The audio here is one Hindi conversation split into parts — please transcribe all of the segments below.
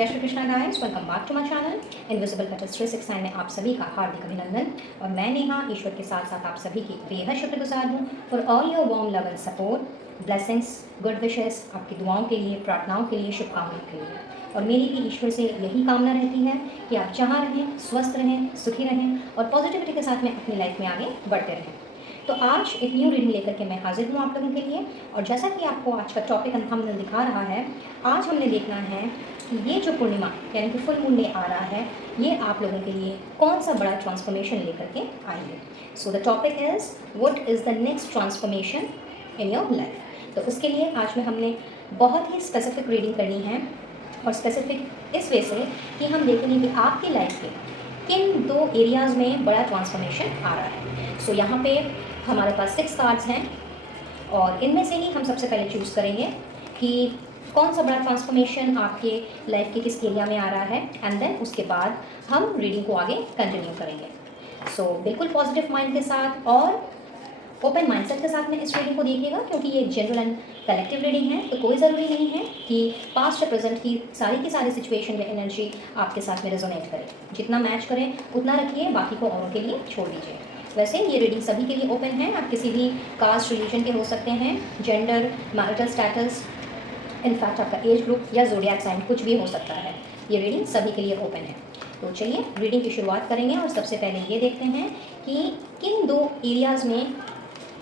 जय Shri Krishna guys, welcome back to my channel invisible petals 369 में आप सभी का हार्दिक अभिनंदन। और मैं नेहा ईश्वर के साथ साथ आप सभी की बेहद शुक्रगुजार हूँ for all your warm love and support, blessings, good wishes, आपकी दुआओं के लिए, प्रार्थनाओं के लिए, शुभकामनाओं के लिए। और मेरी भी ईश्वर से यही कामना रहती है कि आप जहाँ रहें, स्वस्थ रहें, सुखी रहें और पॉजिटिविटी के साथ में अपनी लाइफ में आगे बढ़ते रहें। तो आज एक न्यू रीडिंग लेकर के मैं हाजिर हूँ आप लोगों के लिए। और जैसा कि आपको आज का टॉपिक थंबनेल दिखा रहा है, आज हमने देखना है कि ये जो पूर्णिमा यानी कि फुल मून डे आ रहा है, ये आप लोगों के लिए कौन सा बड़ा ट्रांसफॉर्मेशन लेकर के आई है। So the topic is what is the next transformation in your life. तो उसके लिए आज में हमने बहुत ही स्पेसिफिक रीडिंग करनी है, और स्पेसिफिक इस वे से कि हम देखेंगे कि आपकी लाइफ के किन दो एरियाज़ में बड़ा ट्रांसफॉर्मेशन आ रहा है। सो यहाँ पे हमारे पास 6 कार्ड्स हैं और इनमें से ही हम सबसे पहले चूज़ करेंगे कि कौन सा बड़ा ट्रांसफॉर्मेशन आपके लाइफ के किस एरिया में आ रहा है, एंड देन उसके बाद हम रीडिंग को आगे कंटिन्यू करेंगे। सो बिल्कुल पॉजिटिव माइंड के साथ और ओपन माइंडसेट के साथ में इस रीडिंग को देखिएगा, क्योंकि ये जनरल एंड कलेक्टिव रीडिंग है। तो कोई ज़रूरी नहीं है कि पास्ट या प्रेजेंट की सारी सिचुएशन या एनर्जी आपके साथ में रेजोनेट करे। जितना मैच करें उतना रखिए, बाकी को औरों के लिए छोड़ दीजिए। वैसे ये रीडिंग सभी के लिए ओपन है। आप किसी भी कास्ट, रिलीजन के हो सकते हैं, जेंडर, मैरिटल स्टेटस, इनफैक्ट आपका एज ग्रुप या ज़ोडिएक साइन कुछ भी हो सकता है। ये रीडिंग सभी के लिए ओपन है। तो चलिए रीडिंग की शुरुआत करेंगे और सबसे पहले ये देखते हैं कि किन दो एरियाज़ में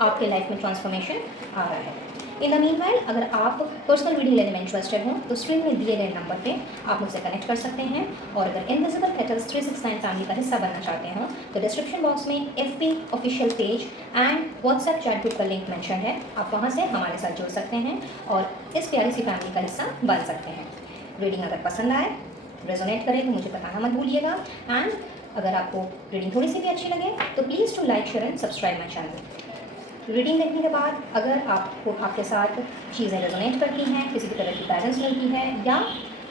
आपके लाइफ में ट्रांसफॉर्मेशन आ रहा है। इन द मीनवाइल अगर आप पर्सनल रीडिंग लेने में इंटरेस्टेड हों तो स्क्रीन में दिए गए नंबर पे आप मुझसे कनेक्ट कर सकते हैं। और अगर इनविजिबल पेटल्स 369 फैमिली का हिस्सा बनना चाहते हो तो डिस्क्रिप्शन बॉक्स में FB official page and WhatsApp chat group का लिंक मेंशन है। आप वहाँ से हमारे साथ जुड़ सकते हैं और इस प्यारी सी फैमिली का हिस्सा बन सकते हैं। रीडिंग अगर पसंद आए, रेजोनेट करे तो मुझे बताना मत भूलिएगा। एंड अगर आपको रीडिंग थोड़ी सी भी अच्छी लगे तो please to like, share and subscribe my channel. Reading देखने के बाद अगर आपको आपके साथ चीज़ें रेजोनेट करती हैं, किसी भी तरह की गाइडेंस मिलती है या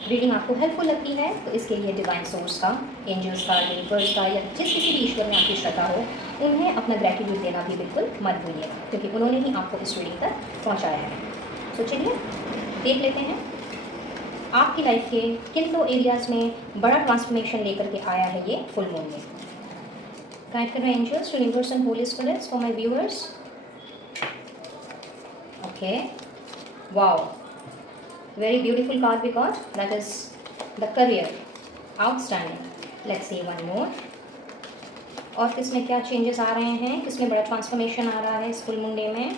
रीडिंग आपको हेल्पफुल लगती है, तो इसके लिए डिवाइन सोर्स का, एंजल्स का, यूनिवर्स का या जिस किसी भी ईश्वर में आपकी श्रद्धा हो, उन्हें अपना ग्रेटिट्यूड देना भी बिल्कुल मत भूलिएगा, क्योंकि उन्होंने ही आपको इस रीडिंग तक पहुँचाया है। तो चलिए देख लेते हैं आपकी लाइफ के किन दो एरियाज़ में बड़ा ट्रांसफॉर्मेशन लेकर के आया है ये फुल मून में। गाइड कर रहे हैं angels, universe and holy spirits for my viewers. Okay, wow, very beautiful card we got. That is the career, outstanding. Let's see one more. और किसमें क्या चेंजेस आ रहे हैं, किसमें बड़ा ट्रांसफॉर्मेशन आ रहा है इस फुल मून डे में।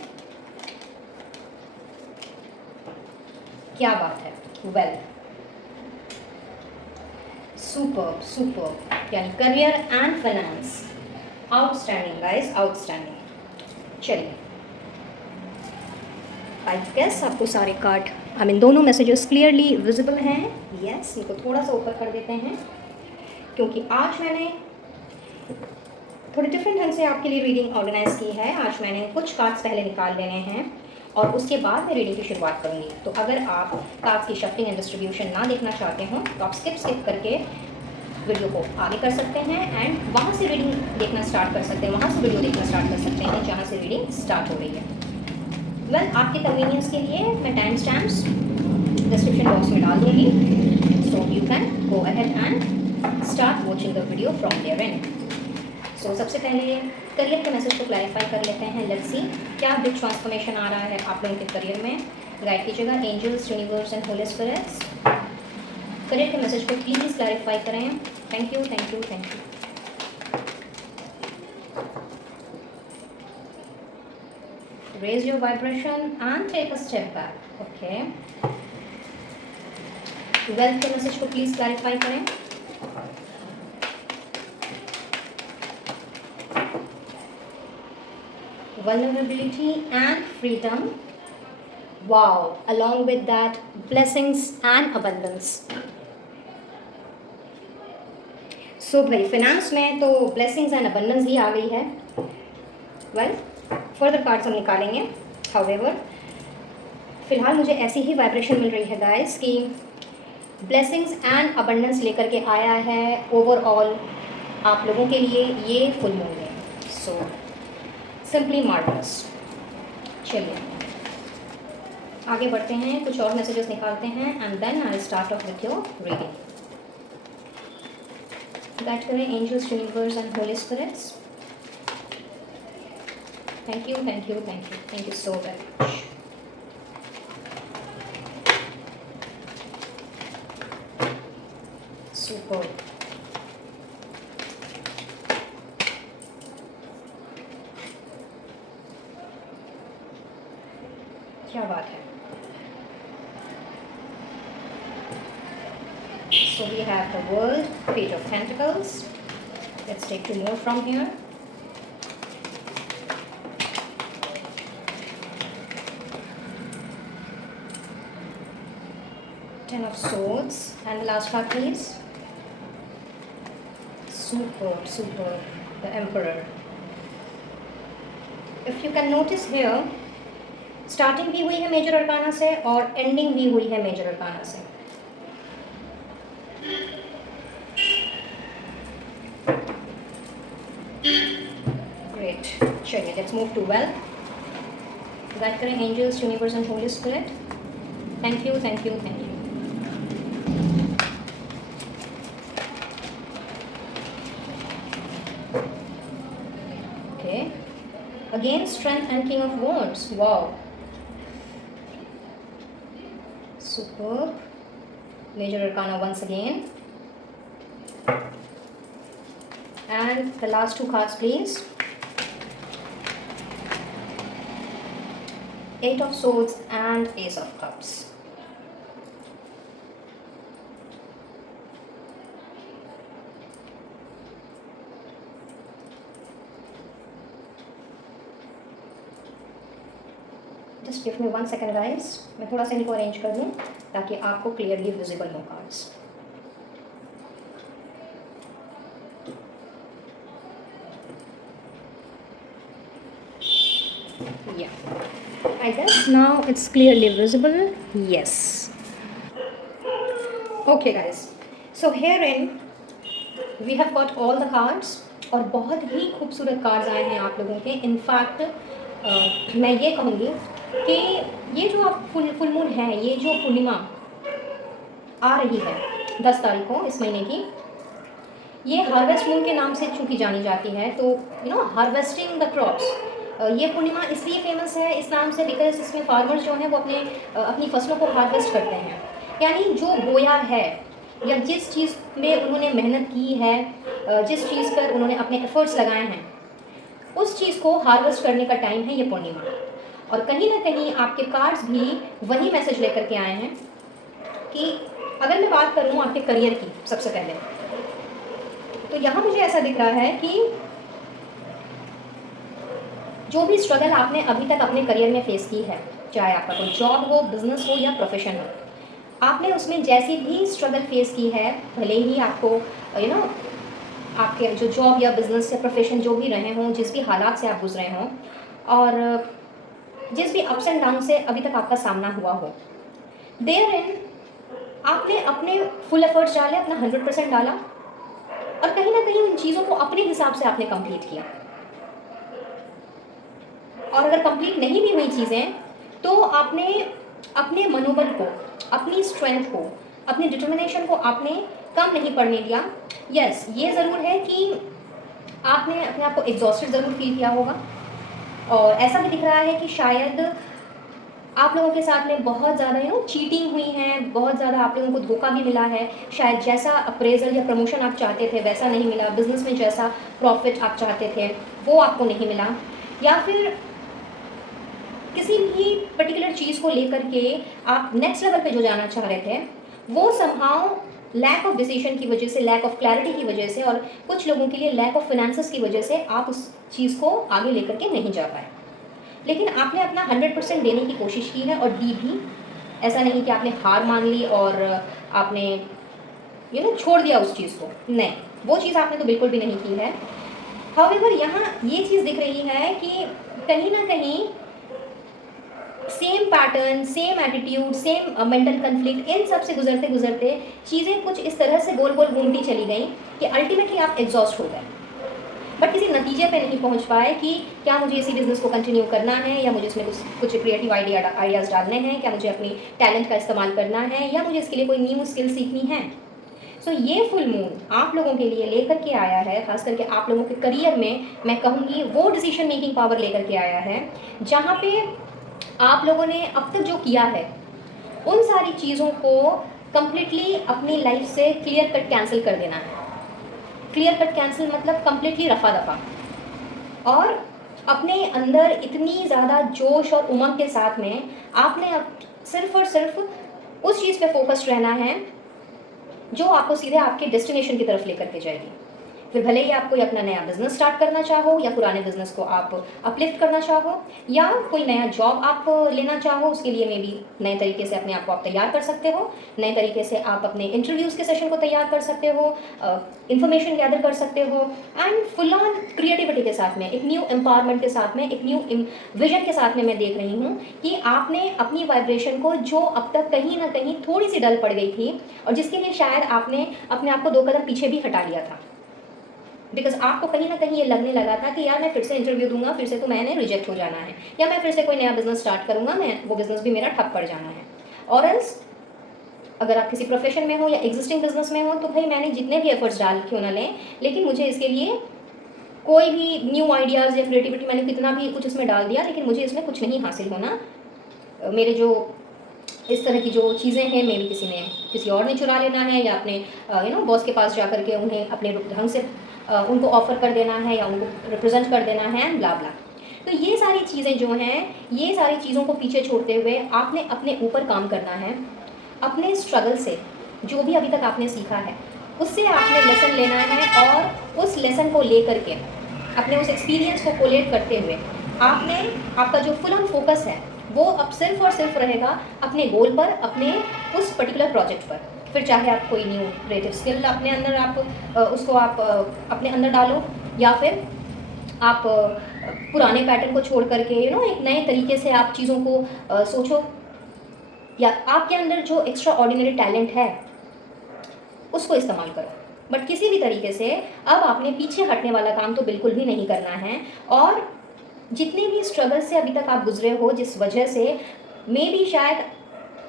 क्या बात है, वेल, सुपर सुपर, यानी career and finance, outstanding guys, outstanding. चलिए आई गेस आपको सारे कार्ड दोनों मैसेजेस क्लियरली विजिबल हैं। यस, इनको थोड़ा सा ऊपर कर देते हैं क्योंकि आज मैंने थोड़े डिफरेंट ढंग से आपके लिए रीडिंग ऑर्गेनाइज की है। आज मैंने कुछ कार्ड्स पहले निकाल लेने हैं और उसके बाद मैं रीडिंग की शुरुआत करूँगी। तो अगर आप कार्ड्स की शफलिंग एंड डिस्ट्रीब्यूशन ना देखना चाहते हो तो आप स्किप करके वीडियो को आगे कर सकते हैं एंड वहाँ से रीडिंग देखना स्टार्ट कर सकते हैं, वहाँ से वीडियो देखना स्टार्ट कर सकते हैं जहाँ से रीडिंग स्टार्ट हो रही है। वेल, आपके कन्वीनियंस के लिए मैं टाइम स्टैम्प्स डिस्क्रिप्शन बॉक्स में डाल दूँगी, so you can go ahead and start watching the video from their end. So सबसे पहले करियर के मैसेज को क्लैरिफाई कर लेते हैं। लेट्स सी क्या बिग ट्रांसफॉर्मेशन आ रहा है आप लोगों के करियर में। गाइड कीजिएगा angels, universe and holy spirits. Career के मैसेज को प्लीज़ क्लैरिफाई करें। Thank you, thank you, thank you. Raise your vibration and take a step back. Okay. Wealth के मैसेज को प्लीज क्लैरिफाई करें। Vulnerability and freedom. Wow. Along with that, blessings and abundance. So भाई फिनेंस में तो blessings and abundance ही आ गई है। Well, फर्दर कार्ड्स हम निकालेंगे। हाउएवर फिलहाल मुझे ऐसी ही वाइब्रेशन मिल रही है गाइस कि ब्लेसिंग्स एंड अबंडेंस लेकर के आया है ओवरऑल आप लोगों के लिए ये फुल मून है। So simply marvellous. चलिए आगे बढ़ते हैं, कुछ और मैसेजेस निकालते हैं and then I start off with your reading. Guide करें angels, universe and holy spirits. Thank you, thank you, thank you, thank you so very much. Super. क्या बात है। So we have the World, Page of Pentacles. Let's take 2 more from here. Ten of Swords. And the last card, please. Super, super. The Emperor. If you can notice here, starting भी हुई है मेजर अरकाना से और एंडिंग भी हुई है मेजर अरकाना से। Great. चलिए, let's move to wealth. Guide करें angels, universe and holy spirit. Thank you, thank you, thank you. Okay. Again, strength and king of wands. Wow. Superb. Major arcana once again. And the last 2 cards, please. 8 of Swords and Ace of Cups. Just give me 1 second, guys. मैं थोड़ा सा इनको अरेंज कर दूँ ताकि आपको क्लियरली विजिबल हो cards. Yeah, I guess now it's clearly visible. Yes. Okay, guys. So herein we have got all the cards और बहुत ही खूबसूरत कार्ड्स आए हैं आप लोगों के। इनफैक्ट मैं ये कहूँगी कि ये जो आप फुल मून है, ये जो पूर्णिमा आ रही है 10 तारीख को इस महीने की, ये हार्वेस्ट मून के नाम से चूँकि जानी जाती है। तो हार्वेस्टिंग द क्रॉप्स, ये पूर्णिमा इसलिए फेमस है इस नाम से बिकॉज इसमें फार्मर्स जो हैं वो अपनी फसलों को हार्वेस्ट करते हैं। यानी जो बोया है या जिस चीज़ में उन्होंने मेहनत की है, जिस चीज़ पर उन्होंने अपने एफर्ट्स लगाए हैं, उस चीज़ को हार्वेस्ट करने का टाइम है ये पूर्णिमा। और कहीं ना कहीं आपके कार्ड्स भी वही मैसेज लेकर के आए हैं कि अगर मैं बात करूँ आपके करियर की सबसे पहले, तो यहाँ मुझे ऐसा दिख रहा है कि जो भी स्ट्रगल आपने अभी तक अपने करियर में फेस की है, चाहे आपका कोई जॉब हो, बिजनेस हो या प्रोफेशन हो, आपने उसमें जैसी भी स्ट्रगल फेस की है, भले ही आपको आपके जो जॉब या बिजनेस या प्रोफेशन जो भी रहे हों, जिस भी हालात से आप गुजरे हों और जिस भी अप्स एंड डाउन से अभी तक आपका सामना हुआ हो, देयर इन आपने अपने फुल एफर्ट्स डाले, अपना 100% डाला और कहीं ना कहीं उन चीज़ों को अपने हिसाब से आपने कंप्लीट किया। और अगर कंप्लीट नहीं भी हुई चीज़ें तो आपने अपने मनोबल को, अपनी स्ट्रेंथ को, अपनी डिटर्मिनेशन को आपने कम नहीं पड़ने दिया। यस, ये ज़रूर है कि आपने अपने आप को एग्जॉस्टेड ज़रूर फील किया होगा और ऐसा भी दिख रहा है कि शायद आप लोगों के साथ में बहुत ज़्यादा चीटिंग हुई है, बहुत ज़्यादा आप लोगों को धोखा भी मिला है। शायद जैसा अप्रेजल या प्रमोशन आप चाहते थे वैसा नहीं मिला, बिजनेस में जैसा प्रॉफिट आप चाहते थे वो आपको नहीं मिला, या फिर किसी भी पर्टिकुलर चीज़ को लेकर के आप नेक्स्ट लेवल पे जो जाना चाह रहे थे वो समहाउ लैक ऑफ डिसीजन की वजह से, लैक ऑफ क्लैरिटी की वजह से और कुछ लोगों के लिए लैक ऑफ फाइनेंसेस की वजह से आप उस चीज़ को आगे लेकर के नहीं जा पाए। लेकिन आपने अपना 100% देने की कोशिश की है और दी भी। ऐसा नहीं कि आपने हार मान ली और आपने छोड़ दिया उस चीज़ को, नहीं, वो चीज़ आपने तो बिल्कुल भी नहीं की है। हाउएवर यहाँ ये चीज़ दिख रही है कि कहीं ना कहीं same pattern, same attitude, same mental conflict, इन सब से गुजरते गुजरते चीज़ें कुछ इस तरह से गोल गोल घूमती चली गई कि अल्टीमेटली आप एग्जॉस्ट हो गए। बट किसी नतीजे पे नहीं पहुंच पाए कि क्या मुझे इसी बिज़नेस को कंटिन्यू करना है, या मुझे इसमें कुछ क्रिएटिव आइडियाज़ डालने हैं, क्या मुझे अपनी टैलेंट का इस्तेमाल करना है, या मुझे इसके लिए कोई न्यू स्किल सीखनी है। सो ये फुल मून आप लोगों के लिए लेकर के आया है, खास करके आप लोगों के करियर में मैं कहूँगी वो डिसीजन मेकिंग पावर लेकर के आया है, जहाँ पे आप लोगों ने अब तक जो किया है उन सारी चीज़ों को कम्प्लीटली अपनी लाइफ से क्लियर कट कैंसिल कर देना है। क्लियर कट कैंसिल मतलब कम्प्लीटली रफा दफा, और अपने अंदर इतनी ज़्यादा जोश और उमंग के साथ में आपने अब सिर्फ और सिर्फ उस चीज़ पे फोकस्ड रहना है जो आपको सीधे आपके डेस्टिनेशन की तरफ लेकर के जाएगी। फिर भले ही आप कोई अपना नया बिजनेस स्टार्ट करना चाहो, या पुराने बिजनेस को आप अपलिफ्ट करना चाहो, या कोई नया जॉब आप लेना चाहो, उसके लिए में भी नए तरीके से अपने आप को आप तैयार कर सकते हो। नए तरीके से आप अपने इंटरव्यूज़ के सेशन को तैयार कर सकते हो, इन्फॉर्मेशन गैदर कर सकते हो, एंड फुल ऑन क्रिएटिविटी के साथ में, एक न्यू एम्पावरमेंट के साथ में, एक न्यू विजन के साथ में मैं देख रही हूँ कि आपने अपनी वाइब्रेशन को, जो अब तक कहीं ना कहीं थोड़ी सी डल पड़ गई थी और जिसके लिए शायद आपने अपने आप को 2 कदम पीछे भी हटा लिया था, बिकॉज आपको कहीं ना कहीं ये लगने लगा था कि यार मैं फिर से इंटरव्यू दूंगा, फिर से तो मैंने रिजेक्ट हो जाना है, या मैं फिर से कोई नया बिजनेस स्टार्ट करूंगा, मैं वो बिजनेस भी मेरा ठप पड़ जाना है। और एल्स अगर आप किसी प्रोफेशन में हो या एग्जिस्टिंग बिजनेस में हो, तो भाई मैंने जितने भी एफर्ट्स डाल क्यों ना लें, लेकिन मुझे इसके लिए कोई भी न्यू आइडियाज़ या क्रिएटिविटी मैंने कितना भी कुछ इसमें डाल दिया, लेकिन मुझे इसमें कुछ नहीं हासिल होना। मेरे जो इस तरह की जो चीज़ें हैं, मे भी किसी और ने चुरा लेना है, या अपने बॉस के पास जा कर के उन्हें अपने ढंग से उनको ऑफ़र कर देना है, या उनको रिप्रेजेंट कर देना है, एंड ब्ला ब्ला। तो ये सारी चीज़ें जो हैं, ये सारी चीज़ों को पीछे छोड़ते हुए आपने अपने ऊपर काम करना है। अपने स्ट्रगल से जो भी अभी तक आपने सीखा है, उससे आपने लेसन लेना है, और उस लेसन को लेकर के अपने उस एक्सपीरियंस को कोलेट करते हुए आपका जो फुल ऑन फोकस है वो अब सिर्फ और सिर्फ रहेगा अपने गोल पर, अपने उस पर्टिकुलर प्रोजेक्ट पर। फिर चाहे आप कोई न्यू क्रिएटिव स्किल अपने अंदर उसको आप अपने अंदर डालो, या फिर आप पुराने पैटर्न को छोड़ करके एक नए तरीके से आप चीज़ों को सोचो, या आपके अंदर जो एक्स्ट्रा ऑर्डिनरी टैलेंट है उसको इस्तेमाल करो। बट किसी भी तरीके से अब आपने पीछे हटने वाला काम तो बिल्कुल भी नहीं करना है। और जितने भी स्ट्रगल से अभी तक आप गुजरे हो, जिस वजह से मे बी शायद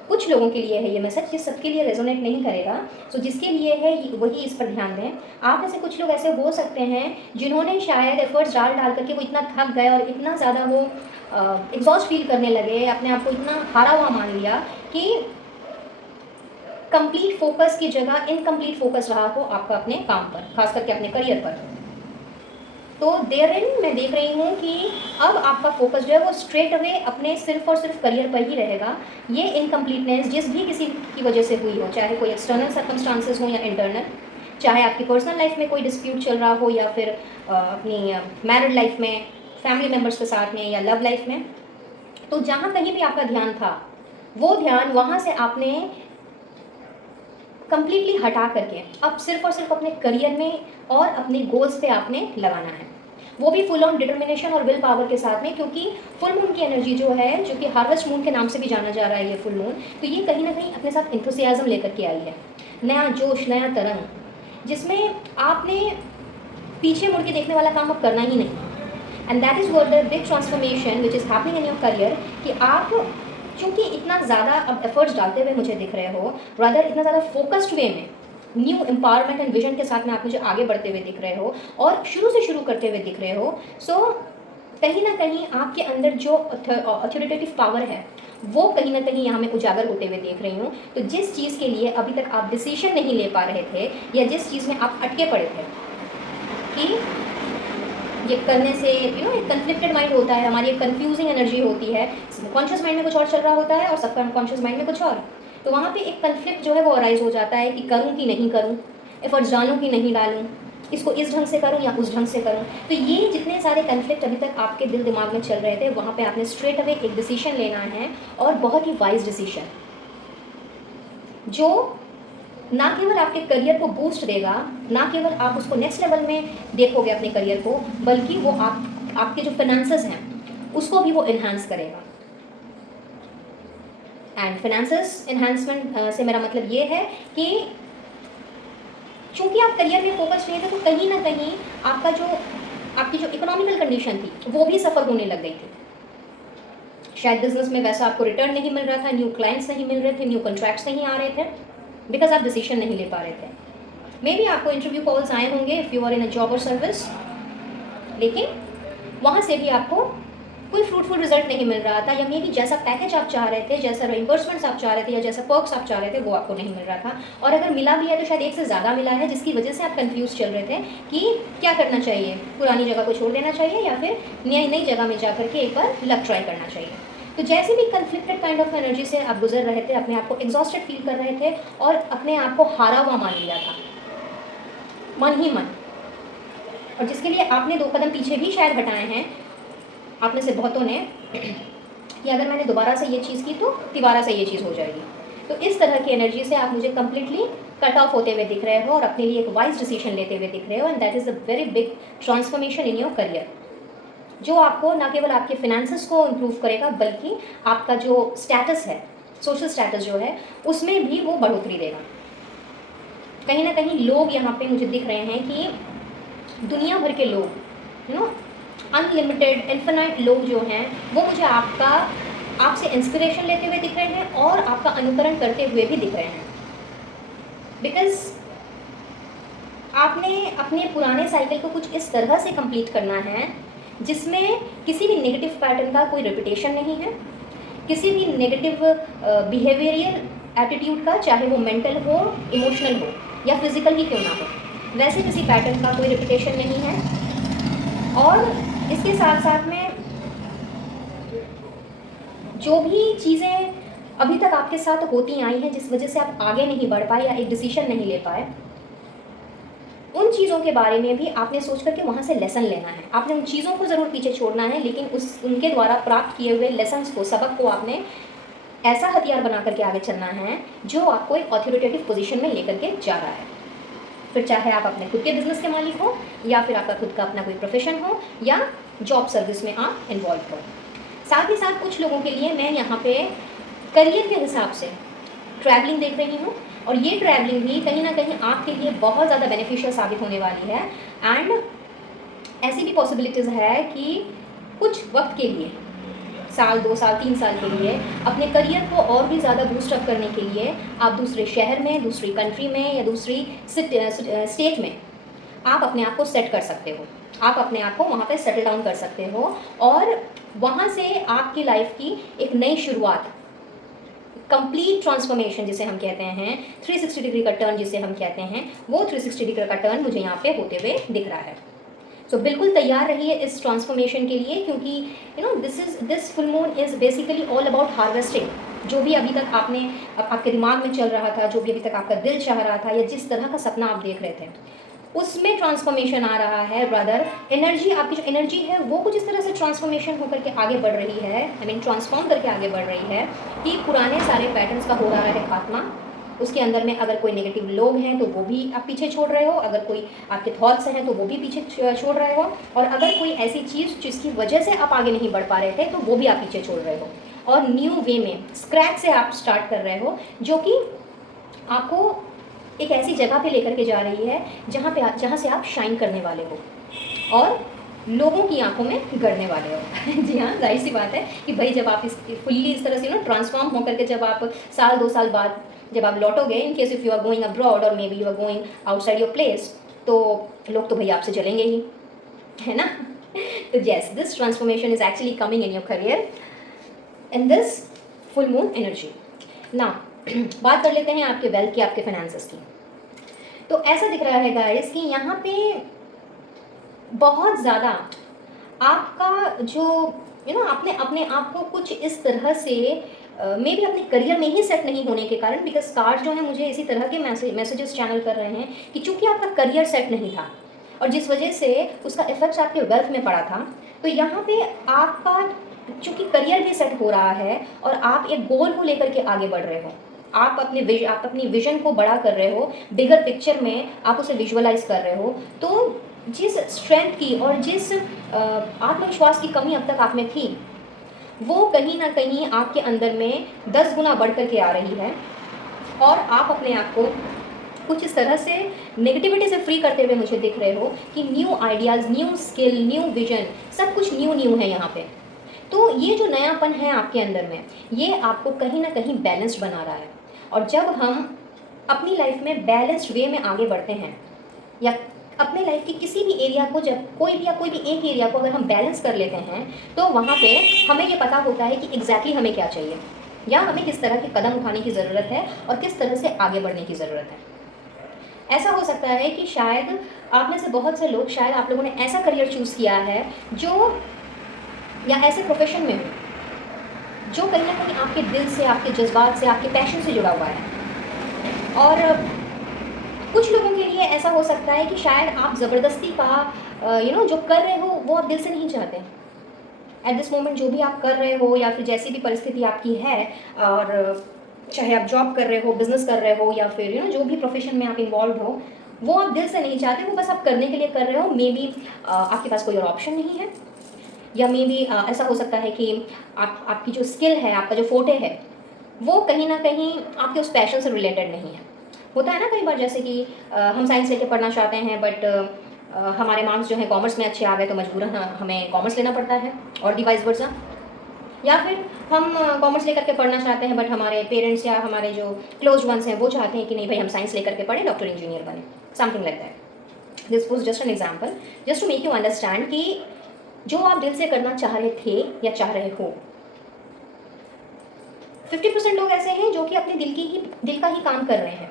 कुछ लोगों के लिए है ये मैसेज, जिस सबके लिए रेजोनेट नहीं करेगा, सो जिसके लिए है वही इस पर ध्यान दें। आप में से कुछ लोग ऐसे हो सकते हैं जिन्होंने शायद एफर्ट्स डाल करके वो इतना थक गए और इतना ज़्यादा वो एग्जॉस्ट फील करने लगे, अपने आप को इतना हारा हुआ मान लिया कि कंप्लीट फोकस की जगह इनकम्प्लीट फोकस रहा हो आपका अपने काम पर, खास करके अपने करियर पर। तो देयरइन मैं देख रही हूँ कि अब आपका फोकस जो है वो स्ट्रेट अवे अपने सिर्फ और सिर्फ करियर पर ही रहेगा। ये इनकम्प्लीटनेस जिस भी किसी की वजह से हुई हो, चाहे कोई एक्सटर्नल सर्कमस्टांसेस हो या इंटरनल, चाहे आपकी पर्सनल लाइफ में कोई डिस्प्यूट चल रहा हो, या फिर अपनी मैरिड लाइफ में, फैमिली मेम्बर्स के साथ में, या लव लाइफ में, तो जहाँ कहीं भी आपका ध्यान था वो ध्यान वहाँ से आपने कंप्लीटली हटा करके अब सिर्फ और सिर्फ अपने करियर में और अपने गोल्स पे आपने लगाना है, वो भी फुल ऑन डिटर्मिनेशन और विल पावर के साथ में। क्योंकि फुल मून की एनर्जी जो है, जो कि हार्वेस्ट मून के नाम से भी जाना जा रहा है ये फुल मून, तो ये कहीं ना कहीं अपने साथ एंथुसियाज्म लेकर के आई है, नया जोश, नया तरंग, जिसमें आपने पीछे मुड़ के देखने वाला काम अब करना ही नहीं। And that is what the big transformation which is happening in your career, कि आप चूँकि इतना ज़्यादा अब एफर्ट्स डालते हुए मुझे दिख रहे हो, रादर इतना ज़्यादा फोकस्ड वे में, न्यू एम्पावरमेंट एंड विजन के साथ में आप मुझे आगे बढ़ते हुए दिख रहे हो, और शुरू से शुरू करते हुए दिख रहे हो। सो कहीं ना कहीं आपके अंदर जो अथॉरिटेटिव पावर है वो कहीं ना कहीं यहाँ मैं उजागर होते हुए देख रही हूँ। तो जिस चीज़ के लिए अभी तक आप डिसीजन नहीं ले पा रहे थे, या जिस चीज़ में आप अटके पड़े थे कि ये करने से एक कन्फ्लिक्टेड माइंड होता है, हमारी एक कन्फ्यूजिंग एनर्जी होती है, कॉन्शियस माइंड में कुछ और चल रहा होता है और सब कॉन्शियस माइंड में कुछ और, तो वहाँ पे एक कन्फ्लिक्ट जो है वो अराइज हो जाता है कि करूँ कि नहीं करूँ, एफर्ट्स डालूँ कि नहीं डालूँ, इसको इस ढंग से करूँ या उस ढंग से करूँ। तो ये जितने सारे कन्फ्लिक्ट अभी तक आपके दिल दिमाग में चल रहे थे, वहाँ पे आपने स्ट्रेट अवे एक डिसीजन लेना है, और बहुत ही वाइज डिसीजन, जो ना केवल आपके करियर को बूस्ट देगा, ना केवल आप उसको नेक्स्ट लेवल में देखोगे अपने करियर को, बल्कि वो आपके जो फाइनेंसेस हैं उसको भी वो इन्हांस करेगा। एंड फाइनेंसेस इन्हांसमेंट से मेरा मतलब ये है कि चूंकि आप करियर में फोकस नहीं थे, तो कहीं ना कहीं आपका जो आपकी जो इकोनॉमिकल कंडीशन थी वो भी सफ़र होने लग गई थी। शायद बिजनेस में वैसा आपको रिटर्न नहीं मिल रहा था, न्यू क्लाइंट्स नहीं मिल रहे थे, न्यू कॉन्ट्रैक्ट्स नहीं आ रहे थे, बिकॉज आप डिसीजन नहीं ले पा रहे थे। मे बी आपको इंटरव्यू कॉल्स आए होंगे if you are in a job और सर्विस, लेकिन वहाँ से भी आपको कोई फ्रूटफुल रिजल्ट नहीं मिल रहा था, या मे बी जैसा पैकेज आप चाह रहे थे, जैसा रिइंबर्समेंट्स आप चाह रहे थे, या जैसा पर्क्स आप चाह रहे थे वो आपको नहीं मिल रहा था। और अगर मिला भी है तो शायद एक से ज़्यादा मिला है, जिसकी वजह से आप कंफ्यूज चल रहे थे कि क्या करना चाहिए, पुरानी जगह को छोड़ देना चाहिए या फिर नई नई जगह में जा करके एक बार लक ट्राई करना चाहिए। तो जैसे भी कन्फ्लिक्टेड काइंड ऑफ एनर्जी से आप गुजर रहे थे, अपने आप को एग्जॉस्टेड फील कर रहे थे और अपने आप को हारा हुआ मान लिया था, मन ही मन, और जिसके लिए आपने 2 कदम पीछे भी शायद हटाए हैं आप में से बहुतों ने, कि अगर मैंने दोबारा से ये चीज़ की तो तिबारा से ये चीज़ हो जाएगी। तो इस तरह की एनर्जी से आप मुझे कम्प्लीटली कट ऑफ होते हुए दिख रहे हो और अपने लिए एक वाइज डिसीजन लेते हुए दिख रहे हो, and that is a very big transformation in your career, जो आपको ना केवल आपके फिनेंसेस को इम्प्रूव करेगा बल्कि आपका जो स्टेटस है, सोशल स्टेटस जो है, उसमें भी वो बढ़ोतरी देगा। कहीं ना कहीं लोग यहाँ पे मुझे दिख रहे हैं कि दुनिया भर के लोग, यू नो, अनलिमिटेड इन्फिनाइट लोग जो हैं वो मुझे आपसे इंस्पिरेशन लेते हुए दिख रहे हैं और आपका अनुकरण करते हुए भी दिख रहे हैं, बिकॉज आपने अपने पुराने साइकिल को कुछ इस तरह से कंप्लीट करना है जिसमें किसी भी नेगेटिव पैटर्न का कोई रिपीटेशन नहीं है, किसी भी नेगेटिव बिहेवियरल एटीट्यूड का, चाहे वो मेंटल हो, इमोशनल हो या फिजिकल ही क्यों ना हो, वैसे किसी पैटर्न का कोई रिपीटेशन नहीं है। और इसके साथ साथ में जो भी चीज़ें अभी तक आपके साथ होती आई हैं जिस वजह से आप आगे नहीं बढ़ पाए या एक डिसीजन नहीं ले पाए, उन चीज़ों के बारे में भी आपने सोच करके वहाँ से लेसन लेना है। आपने उन चीज़ों को ज़रूर पीछे छोड़ना है, लेकिन उनके द्वारा प्राप्त किए हुए लेसन्स को, सबक को आपने ऐसा हथियार बना करके आगे चलना है जो आपको एक ऑथोरिटेटिव पोजीशन में लेकर के जा रहा है। फिर चाहे आप अपने खुद के बिजनेस के मालिक हो, या फिर आपका खुद का अपना कोई प्रोफेशन हो, या जॉब सर्विस में आप इन्वॉल्व हो। साथ ही साथ कुछ लोगों के लिए मैं यहाँ पे करियर के हिसाब से ट्रैवलिंग देख रही हूँ, और ये ट्रैवलिंग भी कहीं ना कहीं आपके लिए बहुत ज़्यादा बेनिफिशियल साबित होने वाली है। एंड ऐसी भी पॉसिबिलिटीज़ है कि कुछ वक्त के लिए, साल 2 साल 3 साल के लिए, अपने करियर को और भी ज़्यादा बूस्ट अप करने के लिए आप दूसरे शहर में, दूसरी कंट्री में या दूसरी स्टेट में आप अपने आप को सेट कर सकते हो, आप अपने आप को वहाँ पे सेटल डाउन कर सकते हो, और वहाँ से आपकी लाइफ की एक नई शुरुआत, कंप्लीट ट्रांसफॉर्मेशन जिसे हम कहते हैं, 360 डिग्री का टर्न जिसे हम कहते हैं, वो 360 डिग्री का टर्न मुझे यहाँ पे होते हुए दिख रहा है। तो बिल्कुल तैयार रहिए इस ट्रांसफॉर्मेशन के लिए, क्योंकि you know this full moon is basically all about harvesting. जो भी अभी तक आपके दिमाग में चल रहा था, जो भी अभी तक आपका दिल चाह रहा था, या जिस तरह का सपना आप देख रहे थे, उसमें ट्रांसफॉर्मेशन आ रहा है ब्रदर। एनर्जी, आपकी जो एनर्जी है वो कुछ इस तरह से ट्रांसफॉर्मेशन होकर के आगे बढ़ रही है, आई मीन ट्रांसफॉर्म करके आगे बढ़ रही है कि पुराने सारे पैटर्न्स का हो रहा है खात्मा। उसके अंदर में अगर कोई नेगेटिव लोग हैं तो वो भी आप पीछे छोड़ रहे हो, अगर कोई आपके थॉट्स हैं तो वो भी पीछे छोड़ रहे हो, और अगर कोई ऐसी चीज़ जिसकी वजह से आप आगे नहीं बढ़ पा रहे थे तो वो भी आप पीछे छोड़ रहे हो, और न्यू वे में स्क्रैच से आप स्टार्ट कर रहे हो, जो कि आपको एक ऐसी जगह पे लेकर के जा रही है जहाँ से आप शाइन करने वाले हो और लोगों की आंखों में गड़ने वाले हो। जी हाँ, जाहिर सी बात है कि भाई जब आप फुल्ली इस तरह से ट्रांसफॉर्म होकर के जब आप साल 2 साल बाद जब आप लौटोगे, in case if you are going abroad और maybe you are going outside your place, तो लोग तो भाई आपसे जलेंगे ही, है ना। तो yes, this transformation is actually coming in your career in this full moon energy. ना बात कर लेते हैं आपके वेल्थ की, आपके फाइनेंसेस की। तो ऐसा दिख रहा है गाइस कि यहाँ पे बहुत ज़्यादा आपका जो आपने अपने आप को कुछ इस तरह से मे बी अपने करियर में ही सेट नहीं होने के कारण, बिकॉज कार्ड जो है मुझे इसी तरह के मैसेजेस चैनल कर रहे हैं कि चूंकि आपका करियर सेट नहीं था और जिस वजह से उसका इफेक्ट आपके वेल्थ में पड़ा था, तो यहाँ पे आपका चूंकि करियर भी सेट हो रहा है और आप एक गोल को लेकर के आगे बढ़ रहे हो, आप अपनी विजन को बड़ा कर रहे हो, बिगर पिक्चर में आप उसे विजुअलाइज कर रहे हो, तो जिस स्ट्रेंथ की और जिस आत्मविश्वास की कमी अब तक आप में थी, वो कहीं ना कहीं आपके अंदर में 10 गुना बढ़ कर के आ रही है, और आप अपने आप को कुछ इस तरह से नेगेटिविटी से फ्री करते हुए मुझे दिख रहे हो कि new ideas, new skill, new vision, सब कुछ न्यू न्यू है यहाँ पे। तो ये जो नयापन है आपके अंदर में, ये आपको कहीं ना कहीं बैलेंस्ड बना रहा है। और जब हम अपनी लाइफ में बैलेंस्ड वे में आगे बढ़ते हैं, या अपने लाइफ की किसी भी एरिया को, जब कोई भी एक एरिया को अगर हम बैलेंस कर लेते हैं, तो वहाँ पे हमें ये पता होता है कि एग्जैक्टली हमें क्या चाहिए, या हमें किस तरह के कदम उठाने की ज़रूरत है और किस तरह से आगे बढ़ने की ज़रूरत है। ऐसा हो सकता है कि शायद आप में से बहुत से लोग, शायद आप लोगों ने ऐसा करियर चूज़ किया है जो, या ऐसे प्रोफेशन में हो जो कहीं ना कहीं आपके दिल से, आपके जज्बात से, आपके पैशन से जुड़ा हुआ है। और कुछ लोगों के लिए ऐसा हो सकता है कि शायद आप ज़बरदस्ती का जो कर रहे हो वो आप दिल से नहीं चाहते। एट दिस मोमेंट जो भी आप कर रहे हो, या फिर जैसी भी परिस्थिति आपकी है, और चाहे आप जॉब कर रहे हो, बिजनेस कर रहे हो, या फिर जो भी प्रोफेशन में आप इन्वॉल्व हो, वो आप दिल से नहीं चाहते, वो बस आप करने के लिए कर रहे हो। मे बी आपके पास कोई और ऑप्शन नहीं है, या मे बी ऐसा हो सकता है कि आपकी जो स्किल है, आपका जो फोटे है, वो कहीं ना कहीं आपके उस पैशन से रिलेटेड नहीं है। होता है ना कई बार, जैसे कि हम साइंस लेके पढ़ना चाहते हैं, बट हमारे मार्क्स जो हैं कॉमर्स में अच्छे आ गए, तो मजबूरन हमें कॉमर्स लेना पड़ता है, और डिवाइस वर्सा। या फिर हम कॉमर्स लेकर के पढ़ना चाहते हैं, बट हमारे पेरेंट्स या हमारे जो क्लोज वंस हैं वो चाहते हैं कि नहीं भाई हम साइंस लेकर के पढ़े, डॉक्टर इंजीनियर बने, something like that. This was just an example, just to make you understand कि जो आप दिल से करना चाह रहे थे या चाह रहे हो, 50% लोग ऐसे हैं जो कि अपने दिल का ही काम कर रहे हैं,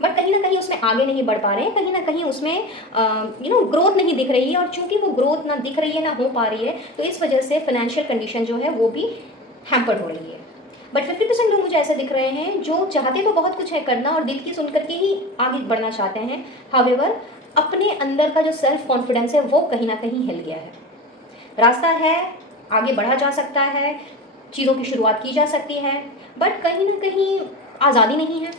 बट कहीं ना कहीं उसमें आगे नहीं बढ़ पा रहे हैं, कहीं ना कहीं उसमें ग्रोथ नहीं दिख रही है। और चूंकि वो ग्रोथ ना दिख रही है, ना हो पा रही है, तो इस वजह से फाइनेंशियल कंडीशन जो है वो भी हैम्पर्ड हो रही है। बट 50% लोग मुझे ऐसे दिख रहे हैं जो चाहते तो बहुत कुछ है करना, और दिल की सुन करके ही आगे बढ़ना चाहते हैं, हावेवर अपने अंदर का जो सेल्फ कॉन्फिडेंस है वो कहीं ना कहीं हिल गया है। रास्ता है, आगे बढ़ा जा सकता है, चीज़ों की शुरुआत की जा सकती है, बट कहीं ना कहीं आज़ादी नहीं है।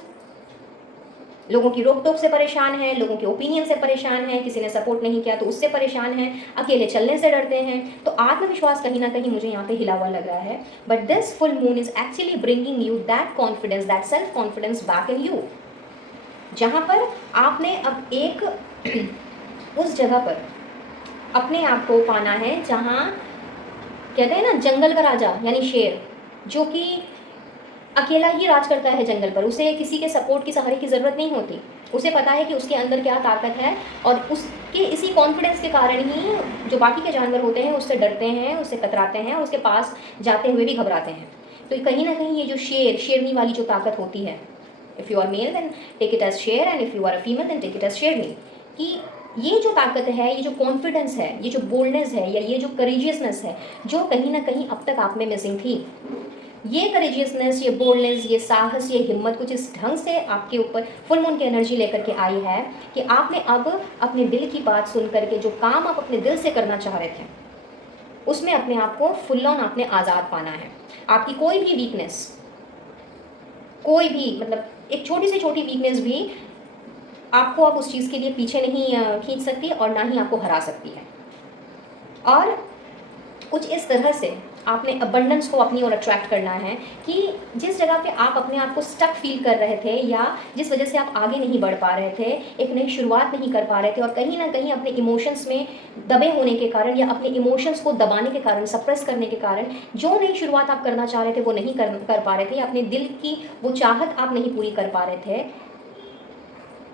लोगों की रोक टोक से परेशान है, लोगों के ओपिनियन से परेशान है, किसी ने सपोर्ट नहीं किया तो उससे परेशान है, अकेले चलने से डरते हैं। तो आत्मविश्वास कहीं ना कहीं मुझे यहाँ पे हिला हुआ लग रहा है। But this full moon is actually bringing you that confidence, that self confidence back in you, जहाँ पर आपने अब एक उस जगह पर अपने आप को पाना है जहाँ कहते हैं ना जंगल का राजा यानी शेर, जो कि अकेला ही राज करता है जंगल पर, उसे किसी के सपोर्ट की, सहारे की ज़रूरत नहीं होती। उसे पता है कि उसके अंदर क्या ताकत है, और उसके इसी कॉन्फिडेंस के कारण ही जो बाकी के जानवर होते हैं उससे डरते हैं, उससे कतराते हैं, उसके पास जाते हुए भी घबराते हैं। तो कहीं ना कहीं ये जो शेरनी वाली जो ताकत होती है, if you are male then take it as शेर, and if you are a female then take it as शेरनी, कि ये जो ताकत है, ये जो कॉन्फिडेंस है, ये जो बोल्डनेस है, या ये जो करेजियसनेस है, जो कहीं ना कहीं अब तक आप में मिसिंग थी, ये करेजियसनेस, ये बोल्डनेस, ये साहस, ये हिम्मत कुछ इस ढंग से आपके ऊपर फुल मून की एनर्जी लेकर के आई है कि आपने अब अपने दिल की बात सुन करके जो काम आप अपने दिल से करना चाह रहे थे, उसमें अपने आप को फुल ऑन आपने आज़ाद पाना है। आपकी कोई भी वीकनेस, कोई भी मतलब एक छोटी से छोटी वीकनेस भी आपको अब उस चीज़ के लिए पीछे नहीं खींच सकती, और ना ही आपको हरा सकती है। और कुछ इस तरह से आपने अबंडेंस को अपनी ओर अट्रैक्ट करना है कि जिस जगह पे आप अपने आप को स्टक फील कर रहे थे, या जिस वजह से आप आगे नहीं बढ़ पा रहे थे, एक नई शुरुआत नहीं कर पा रहे थे, और कहीं ना कहीं अपने इमोशंस में दबे होने के कारण, या अपने इमोशंस को दबाने के कारण, सप्रेस करने के कारण, जो नई शुरुआत आप करना चाह रहे थे वो नहीं कर पा रहे थे, या अपने दिल की वो चाहत आप नहीं पूरी कर पा रहे थे,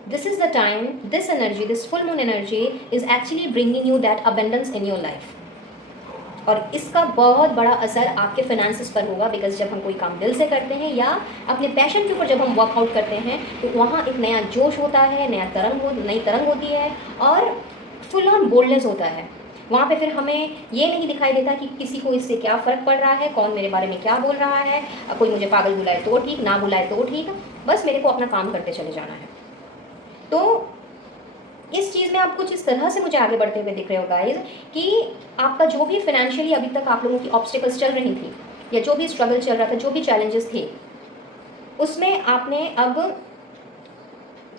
this is the time, this energy, this full moon energy is actually bringing you that abundance in your life. और इसका बहुत बड़ा असर आपके फाइनेंसेस पर होगा, बिकॉज जब हम कोई काम दिल से करते हैं या अपने पैशन के ऊपर जब हम वर्कआउट करते हैं, तो वहाँ एक नया जोश होता है, नई तरंग होती है, और फुल ऑन बोल्डनेस होता है। वहाँ पे फिर हमें ये नहीं दिखाई देता कि किसी को इससे क्या फ़र्क पड़ रहा है, कौन मेरे बारे में क्या बोल रहा है, कोई मुझे पागल बुलाए तो ठीक, ना बुलाए तो ठीक, बस मेरे को अपना काम करते चले जाना है। तो इस चीज़ में आप कुछ इस तरह से मुझे आगे बढ़ते हुए दिख रहे हो गाइज, कि आपका जो भी फाइनेंशियली अभी तक आप लोगों की ऑब्स्टिकल्स चल रही थी, या जो भी स्ट्रगल चल रहा था, जो भी चैलेंजेस थे, उसमें आपने अब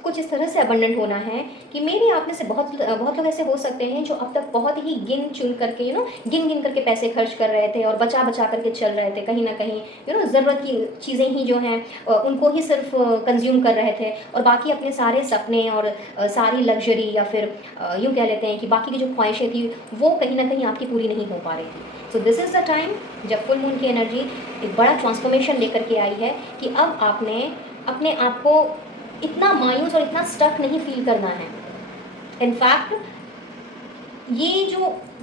कुछ इस तरह से अबंडेंट होना है कि मे बी आप में से बहुत लोग ऐसे हो सकते हैं जो अब तक बहुत ही गिन चुन करके गिन गिन करके पैसे खर्च कर रहे थे और बचा बचा करके चल रहे थे, कहीं ना कहीं ज़रूरत की चीज़ें ही जो हैं उनको ही सिर्फ कंज्यूम कर रहे थे और बाकी अपने सारे सपने और सारी लग्जरी या फिर यूँ कह लेते हैं कि बाकी की जो ख्वाहिशें थी वो कहीं ना कहीं आपकी पूरी नहीं हो पा रही थी। So this is the time जब फुल मून की एनर्जी एक बड़ा ट्रांसफॉर्मेशन लेकर के आई है कि अब आपने अपने आप को इतना मायूस और इतना स्टक नहीं फील करना है। इनफैक्ट ये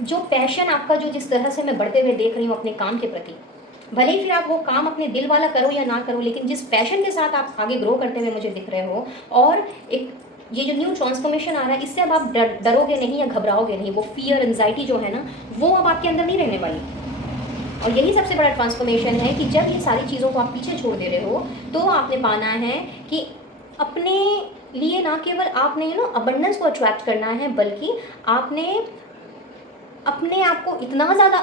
जो पैशन आपका जो जिस तरह से मैं बढ़ते हुए देख रही हूँ अपने काम के प्रति, भले ही फिर आप वो काम अपने दिल वाला करो या ना करो, लेकिन जिस पैशन के साथ आप आगे ग्रो करते हुए मुझे दिख रहे हो और एक ये जो न्यू ट्रांसफॉर्मेशन आ रहा है, इससे अब आप डरोगे नहीं या घबराओगे नहीं। वो फियर एंजाइटी जो है ना वो अब आपके अंदर नहीं रहने वाली। और यही सबसे बड़ा ट्रांसफॉर्मेशन है कि जब ये सारी चीज़ों को आप पीछे छोड़ दे रहे हो तो आपने पाना है कि अपने लिए ना केवल आपने अबंडेंस को अट्रैक्ट करना है, बल्कि आपने अपने आप को इतना ज़्यादा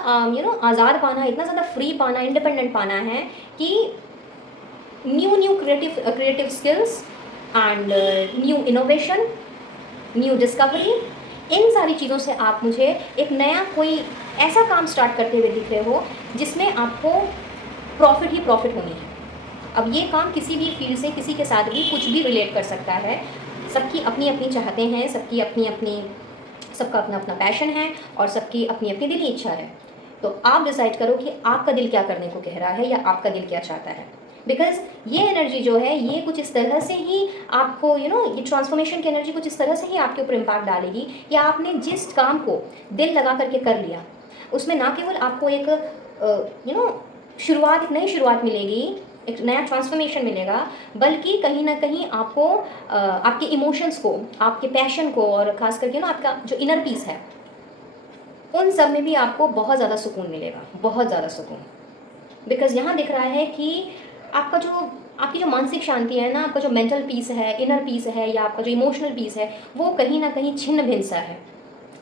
आज़ाद पाना, इतना ज़्यादा फ्री पाना, इंडिपेंडेंट पाना है कि new creative skills and new innovation, new discovery, इन सारी चीज़ों से आप मुझे एक नया कोई ऐसा काम स्टार्ट करते हुए दिख रहे हो जिसमें आपको प्रॉफिट ही प्रॉफिट होनी है। अब ये काम किसी भी फील्ड से किसी के साथ भी कुछ भी रिलेट कर सकता है। सबकी अपनी अपनी चाहते हैं, सबका अपना अपना पैशन है और सबकी अपनी अपनी दिली इच्छा है। तो आप डिसाइड करो कि आपका दिल क्या करने को कह रहा है या आपका दिल क्या चाहता है। बिकॉज ये एनर्जी जो है ये कुछ इस तरह से ही आपको ये ट्रांसफॉर्मेशन की एनर्जी कुछ इस तरह से ही आपके ऊपर इम्पैक्ट डालेगी कि आपने जिस काम को दिल लगा करके कर लिया उसमें ना केवल आपको एक शुरुआत, एक नई शुरुआत मिलेगी, एक नया ट्रांसफॉर्मेशन मिलेगा, बल्कि कहीं ना कहीं आपको आपके इमोशंस को, आपके पैशन को और ख़ास करके आपका जो इनर पीस है उन सब में भी आपको बहुत ज़्यादा सुकून मिलेगा, बहुत ज़्यादा सुकून। बिकॉज यहाँ दिख रहा है कि आपकी जो मानसिक शांति है ना, आपका जो मेंटल पीस है, इनर पीस है या आपका जो इमोशनल पीस है वो कहीं ना कहीं छिन्न भिन्न सा है।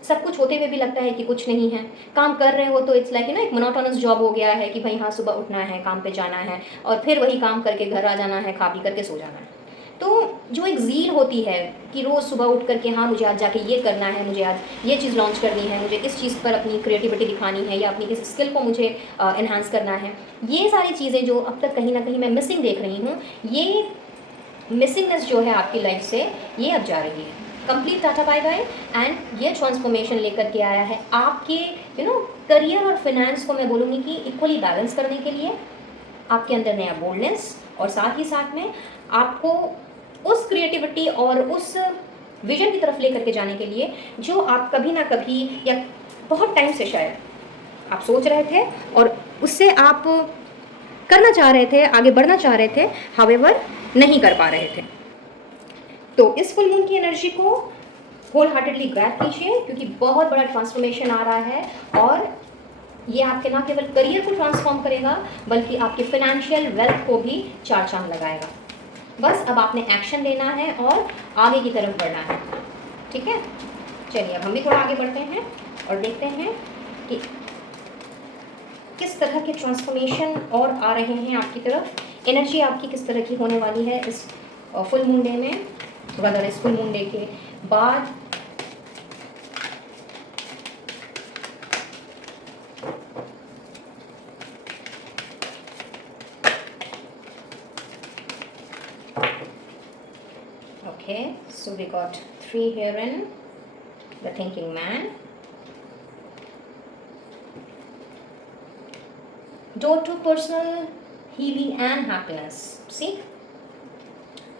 सब कुछ होते हुए भी लगता है कि कुछ नहीं है। काम कर रहे हो तो इट्स लाइक एक मोनोटोनस जॉब हो गया है कि भाई हाँ सुबह उठना है, काम पे जाना है और फिर वही काम करके घर आ जाना है, खा पी करके सो जाना है। तो जो एक ज़ील होती है कि रोज़ सुबह उठ करके हाँ मुझे आज जाके ये करना है, मुझे आज ये चीज़ लॉन्च करनी है, मुझे इस चीज़ पर अपनी क्रिएटिविटी दिखानी है या अपनी किसी स्किल को मुझे एनहांस करना है, ये सारी चीज़ें जो अब तक कहीं ना कहीं मैं मिसिंग देख रही हूँ, ये मिसिंगनेस जो है आपकी लाइफ से ये अब जा रही है। Complete tata bye bye. And ये ट्रांसफॉर्मेशन लेकर के आया है आपके करियर और फिनेंस को मैं बोलूँगी कि इक्वली बैलेंस करने के लिए, आपके अंदर नया बोल्डनेस और साथ ही साथ में आपको उस क्रिएटिविटी और उस विजन की तरफ लेकर के जाने के लिए जो आप कभी ना कभी या बहुत टाइम से शायद आप सोच रहे थे और उससे आप करना चाह रहे थे, आगे बढ़ना चाह रहे थे, हाउएवर नहीं कर पा रहे थे। तो इस फुल मून की एनर्जी को होल हार्टेडली ग्रैब कीजिए क्योंकि बहुत बड़ा ट्रांसफॉर्मेशन आ रहा है और ये आपके ना केवल करियर को ट्रांसफॉर्म करेगा बल्कि आपके फाइनेंशियल वेल्थ को भी चार चांद लगाएगा। बस अब आपने एक्शन लेना है और आगे की तरफ बढ़ना है। ठीक है, चलिए अब हम भी थोड़ा आगे बढ़ते हैं और देखते हैं कि किस तरह के ट्रांसफॉर्मेशन और आ रहे हैं आपकी तरफ। एनर्जी आपकी किस तरह की होने वाली है इस फुल मून डे में, वदर इस फुल मून डे के बाद। Okay, so we got 3 here in the thinking man. Door to personal healing and happiness. See?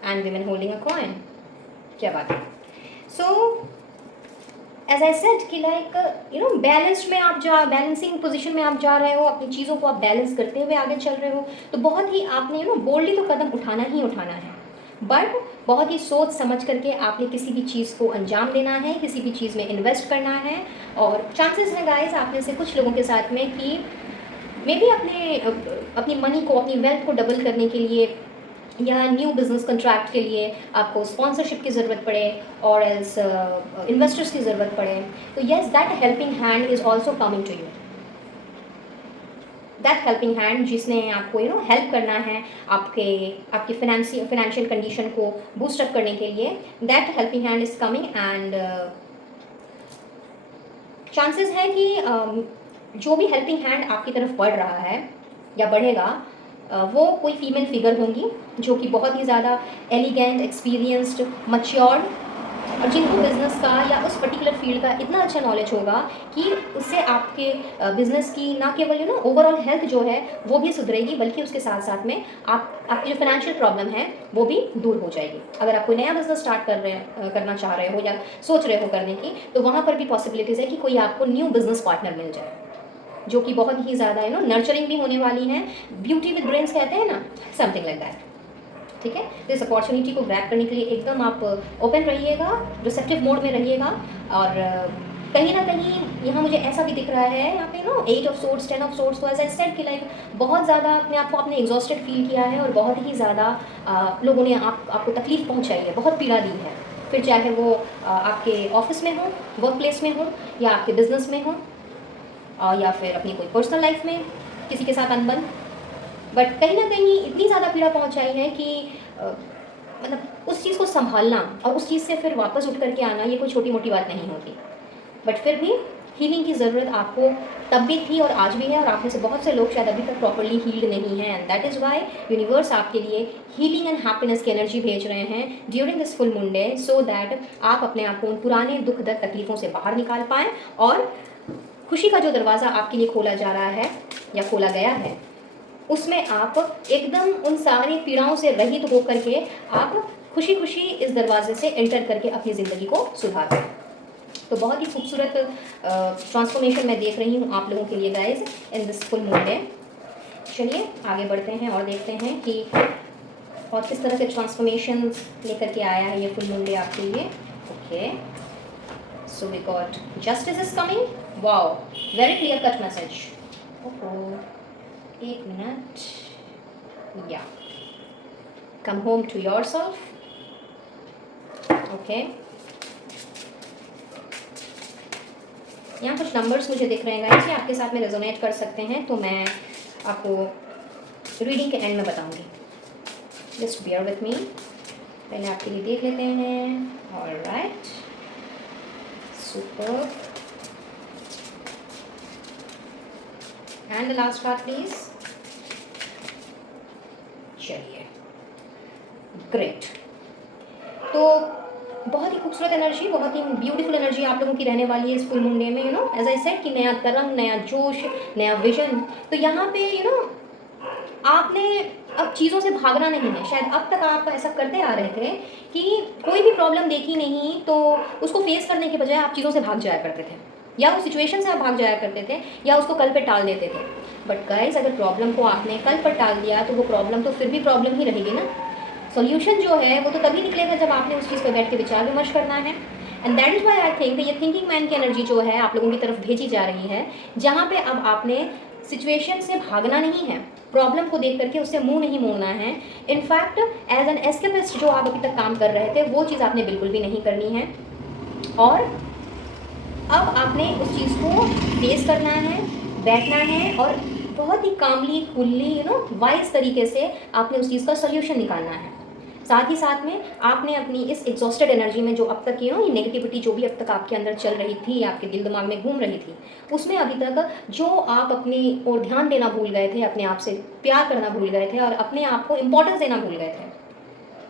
And women holding a coin. क्या बात है। So as I said कि like बैलेंस में आप बैलेंसिंग पोजीशन में आप जा रहे हो, अपनी चीज़ों को आप बैलेंस करते हुए आगे चल रहे हो, तो बहुत ही आपने बोल्डली तो कदम उठाना ही उठाना है, बट बहुत ही सोच समझ करके आपने किसी भी चीज़ को अंजाम देना है, किसी भी चीज़ में इन्वेस्ट करना है। और चांसेस हैं गाइस आप में से कुछ लोगों के साथ में कि मे बी अपनी मनी को, अपनी वेल्थ को डबल करने के लिए या न्यू बिजनेस कॉन्ट्रैक्ट के लिए आपको स्पॉन्सरशिप की ज़रूरत पड़े और एल्स इन्वेस्टर्स की ज़रूरत पड़े। तो yes, that helping hand is also coming to you. That helping hand जिसने आपको हेल्प करना है आपकी फाइनेंशियल कंडीशन को बूस्ट अप करने के लिए, that helping hand is coming and chances है कि जो भी हेल्पिंग हैंड आपकी तरफ बढ़ रहा है या बढ़ेगा वो कोई फीमेल फिगर होंगी जो कि बहुत ही ज़्यादा एलिगेंट, एक्सपीरियंस्ड, मच्योर्ड और जिनको बिज़नेस का या उस पर्टिकुलर फील्ड का इतना अच्छा नॉलेज होगा कि उससे आपके बिज़नेस की ना केवल ओवरऑल हेल्थ जो है वो भी सुधरेगी, बल्कि उसके साथ साथ में आपकी जो फाइनेंशियल प्रॉब्लम है वो भी दूर हो जाएगी। अगर आप कोई नया बिज़नेस स्टार्ट करना चाह रहे हो या सोच रहे हो करने की, तो वहाँ पर भी पॉसिबिलिटीज़ है कि कोई आपको न्यू बिज़नेस पार्टनर मिल जाए जो कि बहुत ही ज़्यादा नर्चरिंग भी होने वाली है। ब्यूटी विद ब्रेन्स कहते हैं ना, समथिंग लाइक दैट। ठीक है, तो इस अपॉर्चुनिटी को ग्रैब करने के लिए एकदम आप ओपन रहिएगा, रिसेप्टिव मोड में रहिएगा। और कहीं ना कहीं यहाँ मुझे ऐसा भी दिख रहा है, यहाँ पे 8 ऑफ सोर्ड्स, 10 ऑफ सोर्ड्स, तो एज आई सेड कि लाइक बहुत ज़्यादा अपने आप को आपने एग्जॉस्टेड फील किया है और बहुत ही ज़्यादा लोगों ने आपको तकलीफ पहुँचाई है, बहुत पीड़ा दी है। फिर चाहे वो आपके ऑफिस में हो, वर्क प्लेस में हो, या आपके बिजनेस में हो, या फिर अपनी कोई पर्सनल लाइफ में किसी के साथ अनबन, बट कहीं ना कहीं इतनी ज़्यादा पीड़ा पहुंचाई है कि मतलब उस चीज़ को संभालना और उस चीज़ से फिर वापस उठ करके आना ये कोई छोटी मोटी बात नहीं होती। बट फिर भी हीलिंग की ज़रूरत आपको तब भी थी और आज भी है, और आप में से बहुत से लोग शायद अभी तक प्रॉपरली हील्ड नहीं हैं, and that is why universe आपके लिए हीलिंग एंड हैप्पीनेस की एनर्जी भेज रहे हैं during this full moon day, so that आप अपने आप को उन पुराने दुख दर्द तकलीफ़ों से बाहर निकाल पाएँ और खुशी का जो दरवाज़ा आपके लिए खोला जा रहा है या खोला गया है उसमें आप एकदम उन सारी पीड़ाओं से रहित होकर के आप खुशी खुशी इस दरवाजे से एंटर करके अपनी ज़िंदगी को सुधार दें। तो बहुत ही खूबसूरत ट्रांसफॉर्मेशन मैं देख रही हूँ आप लोगों के लिए guys in this full moon day. चलिए आगे बढ़ते हैं और देखते हैं कि और किस तरह के ट्रांसफॉर्मेशन लेकर के आया है ये फुल मून डे आपके लिए। Okay, so we got justice is coming, wow, very clear cut message. ओहो, एक मिनट, या come home to yourself. Okay, यहाँ कुछ नंबर्स मुझे दिख रहे हैं गाइस, ये आपके साथ में रेजोनेट कर सकते हैं, तो मैं आपको रीडिंग के एंड में बताऊंगी। जस्ट बियर विथ मी, पहले आपके लिए देख लेते हैं। Alright, super, and the last card please. चलिए, ग्रेट। तो बहुत ही खूबसूरत एनर्जी, बहुत ही ब्यूटीफुल एनर्जी आप लोगों की रहने वाली है इस फुल मून डे में। एज आई सेड कि नया तरंग, नया जोश, नया विजन। तो यहाँ पे आपने अब चीज़ों से भागना नहीं है। शायद अब तक आप ऐसा करते आ रहे थे कि कोई भी प्रॉब्लम देखी नहीं तो उसको फेस करने के बजाय आप चीज़ों से भाग जाया करते थे, या उस सिचुएशन से आप भाग जाया करते थे, या उसको कल पे टाल देते थे। बट गाइस, अगर प्रॉब्लम को आपने कल पर टाल दिया तो वो प्रॉब्लम तो फिर भी प्रॉब्लम ही रहेगी ना। सॉल्यूशन जो है वो तो तभी निकलेगा जब आपने उस चीज़ पर बैठ के विचार विमर्श करना है। And that is why I think ये थिंकिंग मैन की एनर्जी जो है आप लोगों की तरफ भेजी जा रही है, जहाँ पे अब आपने सिचुएशन से भागना नहीं है, प्रॉब्लम को देख करके उससे मुंह नहीं मोड़ना है। इनफैक्ट एज एन एस्केपिस्ट जो आप अभी तक काम कर रहे थे वो चीज़ आपने बिल्कुल भी नहीं करनी है, और अब आपने उस चीज़ को फेस करना है, बैठना है, और बहुत ही कामली, कूलली, वाइज तरीके से आपने उस चीज़ का सोल्यूशन निकालना है। साथ ही साथ में आपने अपनी इस एग्जॉस्टेड एनर्जी में जो अब तक ये नेगेटिविटी जो भी अब तक आपके अंदर चल रही थी, आपके दिल दिमाग में घूम रही थी, उसमें अभी तक जो आप अपनी ओर ध्यान देना भूल गए थे, अपने आप से प्यार करना भूल गए थे और अपने आप को इम्पोर्टेंस देना भूल गए थे,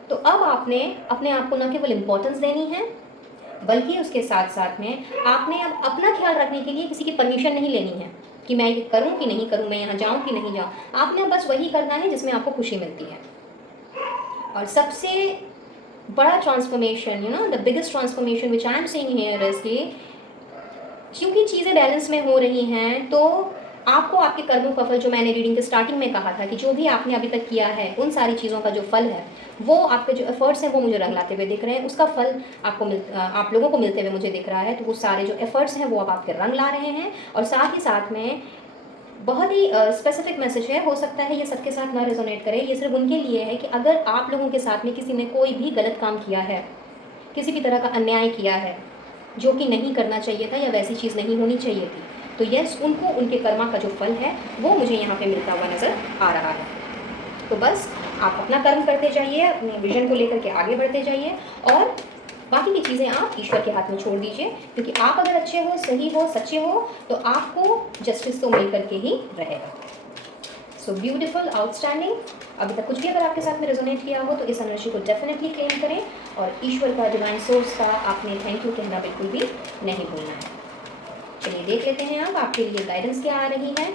तो अब आपने अपने आप को न केवल इम्पोर्टेंस देनी है, बल्कि उसके साथ साथ में आपने अब अपना ख्याल रखने के लिए किसी की परमिशन नहीं लेनी है कि मैं ये करूँ कि नहीं करूँ, मैं यहाँ जाऊँ कि नहीं जाऊँ। आपने बस वही करना है जिसमें आपको खुशी मिलती है। और सबसे बड़ा transformation, the biggest transformation which I am seeing here is कि क्योंकि चीज़ें बैलेंस में हो रही हैं, तो आपको आपके कर्मों का फल, जो मैंने रीडिंग के स्टार्टिंग में कहा था कि जो भी आपने अभी तक किया है उन सारी चीज़ों का जो फल है, वो आपके जो एफर्ट्स हैं वो मुझे रंग लाते हुए दिख रहे हैं, उसका फल आप लोगों को मिलते हुए मुझे दिख रहा है। तो वो सारे जो एफर्ट्स हैं वो अब आपके रंग ला रहे हैं। और साथ ही साथ में बहुत ही स्पेसिफिक मैसेज है, हो सकता है ये सबके साथ ना रेजोनेट करे, ये सिर्फ उनके लिए है कि अगर आप लोगों के साथ में किसी ने कोई भी गलत काम किया है, किसी भी तरह का अन्याय किया है जो कि नहीं करना चाहिए था या वैसी चीज़ नहीं होनी चाहिए थी, तो यस, उनको उनके कर्मा का जो फल है वो मुझे यहाँ पे मिलता हुआ नज़र आ रहा है। तो बस आप अपना कर्म करते जाइए, अपने विजन को लेकर के आगे बढ़ते जाइए और बाकी की चीज़ें आप ईश्वर के हाथ में छोड़ दीजिए, क्योंकि आप अगर अच्छे हो, सही हो, सच्चे हो तो आपको जस्टिस तो मिल करके ही रहेगा। So beautiful, outstanding. अभी तक कुछ भी अगर आपके साथ में रेजोनेट किया हो तो इस एनर्जी को डेफिनेटली क्लेम करें और ईश्वर का, डिवाइन सोर्स का आपने थैंक यू कहना बिल्कुल भी नहीं भूलना है। चलिए देख लेते हैं अब आपके लिए गाइडेंस क्या आ रही है।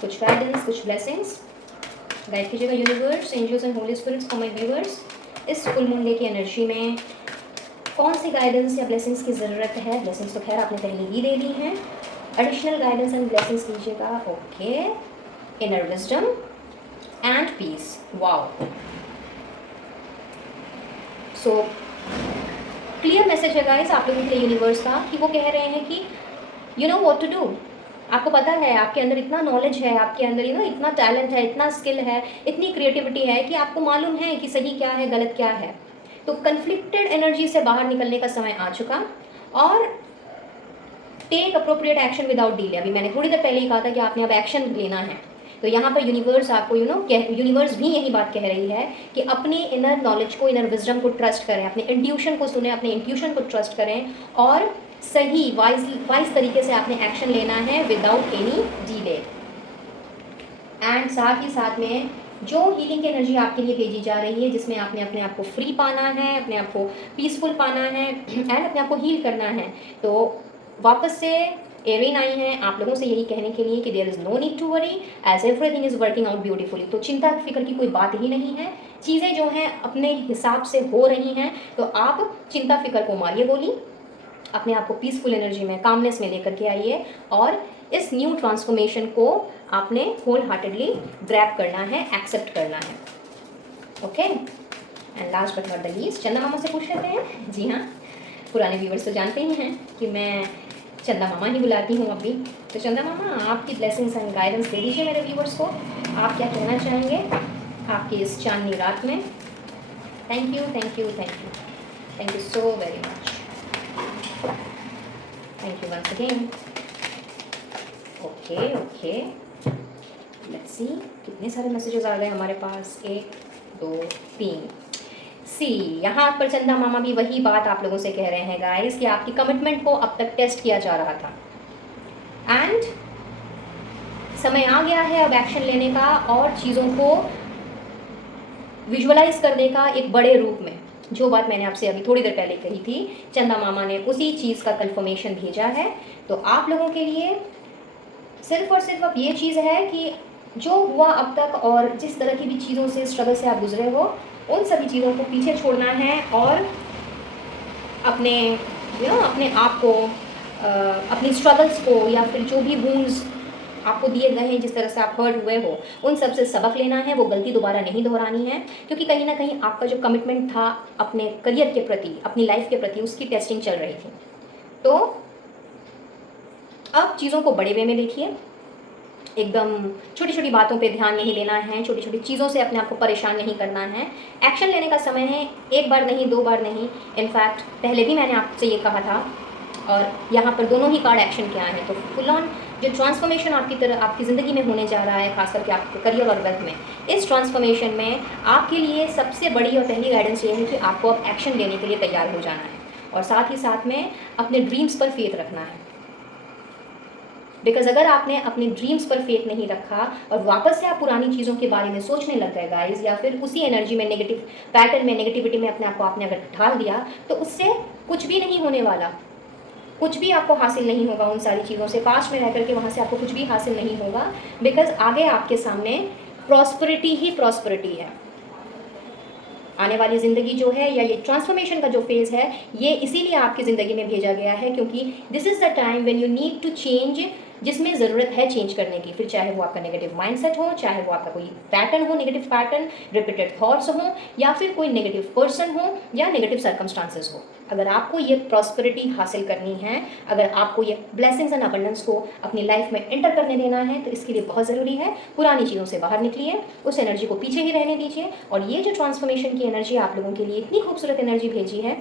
कुछ गाइडेंस, कुछ ब्लेसिंग्स गाइड कीजिएगा universe, angels and holy spirits for my viewers. इस फुल मून डे की एनर्जी में कौन सी गाइडेंस या ब्लेसिंग्स की ज़रूरत है। ब्लेसिंग्स तो खैर आपने पहले ही दे दी हैं, एडिशनल गाइडेंस एंड ब्लेसिंग्स दीजिएगा। Okay, inner wisdom and peace. Wow, so clear message है गाइस आप लोगों के लिए यूनिवर्स का कि वो कह रहे हैं कि you know what to do. आपको पता है, आपके अंदर इतना नॉलेज है, आपके अंदर इतना टैलेंट है, इतना स्किल है, इतनी क्रिएटिविटी है कि आपको मालूम है कि सही क्या है, गलत क्या है। तो कन्फ्लिक्टेड एनर्जी से बाहर निकलने का समय आ चुका और take appropriate action without delay. अभी मैंने थोड़ी देर पहले ही कहा था कि आपने अब एक्शन लेना है। तो यहाँ पर यूनिवर्स आपको यूनिवर्स भी यही बात कह रही है कि अपने इनर नॉलेज को, इनर विजडम को ट्रस्ट करें, अपने इंट्यूशन को सुने, अपने इंट्यूशन को ट्रस्ट करें और सही वाइज तरीके से आपने एक्शन लेना है विदाउट एनी डिले। एंड साथ ही साथ में जो हीलिंग की एनर्जी आपके लिए भेजी जा रही है, जिसमें आपने अपने आप को फ्री पाना है, अपने आप को पीसफुल पाना है एंड अपने आप को हील करना है, तो वापस से एरिन आई हैं आप लोगों से यही कहने के लिए कि there is no need to worry as everything is working out beautifully. तो चिंता फिक्र की कोई बात ही नहीं है, चीज़ें जो हैं अपने हिसाब से हो रही हैं। तो आप चिंता फिक्र को मारिए गोली, अपने आप को पीसफुल एनर्जी में, कामनेस में लेकर के आइए और इस न्यू ट्रांसफॉर्मेशन को आपने होल हार्टेडली ग्रैब करना है, एक्सेप्ट करना है। Okay, and last but not the least, चंदा मामा से पूछ लेते हैं। जी हाँ, पुराने व्यूवर्स तो जानते ही हैं कि मैं चंदा मामा ही बुलाती हूँ अभी। तो चंदा मामा, आपकी ब्लेसिंग्स एंड गाइडेंस दे दीजिए मेरे व्यूवर्स को। आप क्या कहना चाहेंगे आपकी इस चांदनी रात में। Thank you, thank you, thank you, thank you so very much. Thank you once again. Okay okay, let's see कितने सारे मैसेजेस आ गए हमारे पास। 1 2 3। सी, यहाँ पर चंदा मामा भी वही बात आप लोगों से कह रहे हैं गाइस कि आपकी कमिटमेंट को अब तक टेस्ट किया जा रहा था एंड समय आ गया है अब एक्शन लेने का और चीज़ों को विजुअलाइज करने का एक बड़े रूप में। जो बात मैंने आपसे अभी थोड़ी देर पहले कही थी, चंदा मामा ने उसी चीज़ का कंफर्मेशन भेजा है। तो आप लोगों के लिए सिर्फ और सिर्फ अब ये चीज़ है कि जो हुआ अब तक और जिस तरह की भी चीज़ों से, स्ट्रगल से आप गुजरे हो, उन सभी चीज़ों को पीछे छोड़ना है और अपने अपने आप को, अपनी स्ट्रगल्स को या फिर जो भी वूंड्स आपको दिए गए हैं, जिस तरह से आप हर्ट हुए हो, उन सब से सबक लेना है। वो गलती दोबारा नहीं दोहरानी है, क्योंकि कहीं ना कहीं आपका जो कमिटमेंट था अपने करियर के प्रति, अपनी लाइफ के प्रति, उसकी टेस्टिंग चल रही थी। तो अब चीज़ों को बड़े वे में देखिए, एकदम छोटी छोटी बातों पे ध्यान नहीं देना है, छोटी छोटी चीज़ों से अपने आप को परेशान नहीं करना है। एक्शन लेने का समय है, एक बार नहीं, 2 बार नहीं। इनफैक्ट पहले भी मैंने आपसे ये कहा था और यहाँ पर दोनों ही कार्ड एक्शन के आए हैं। तो फुल ऑन जो ट्रांसफॉर्मेशन आपकी ज़िंदगी में होने जा रहा है, खास करके आपके करियर और वेल्थ में, इस ट्रांसफॉर्मेशन में आपके लिए सबसे बड़ी और पहली गाइडेंस ये है कि आपको अब एक्शन लेने के लिए तैयार हो जाना है और साथ ही साथ में अपने ड्रीम्स पर फेथ रखना है। बिकॉज अगर आपने अपने ड्रीम्स पर फेथ नहीं रखा और वापस से आप पुरानी चीज़ों के बारे में सोचने लग गए गाइस, या फिर उसी एनर्जी में, नेगेटिव पैटर्न में, नेगेटिविटी में अपने आप को आपने अगर ढाल दिया, तो उससे कुछ भी नहीं होने वाला, कुछ भी आपको हासिल नहीं होगा उन सारी चीज़ों से। पास्ट में रह करके वहाँ से आपको कुछ भी हासिल नहीं होगा, बिकॉज आगे आपके सामने प्रॉस्पेरिटी ही प्रॉस्पेरिटी है। आने वाली ज़िंदगी जो है, या ये ट्रांसफॉर्मेशन का जो फेज़ है, ये इसीलिए आपकी ज़िंदगी में भेजा गया है, क्योंकि this is the time when you need to change, जिसमें ज़रूरत है चेंज करने की। फिर चाहे वो आपका नेगेटिव माइंडसेट हो, चाहे वो आपका कोई पैटर्न हो, नेगेटिव पैटर्न, रिपीटेड थॉट्स हो, या फिर कोई नेगेटिव पर्सन हो, या नेगेटिव सर्कमस्टांसेस हो। अगर आपको ये प्रॉस्पेरिटी हासिल करनी है, अगर आपको ये ब्लेसिंग्स एंड अबंडेंस को अपनी लाइफ में एंटर करने देना है, तो इसके लिए बहुत ज़रूरी है पुरानी चीज़ों से बाहर निकलिए, उस एनर्जी को पीछे ही रहने दीजिए। और ये जो ट्रांसफॉर्मेशन की एनर्जी आप लोगों के लिए इतनी खूबसूरत एनर्जी भेजी है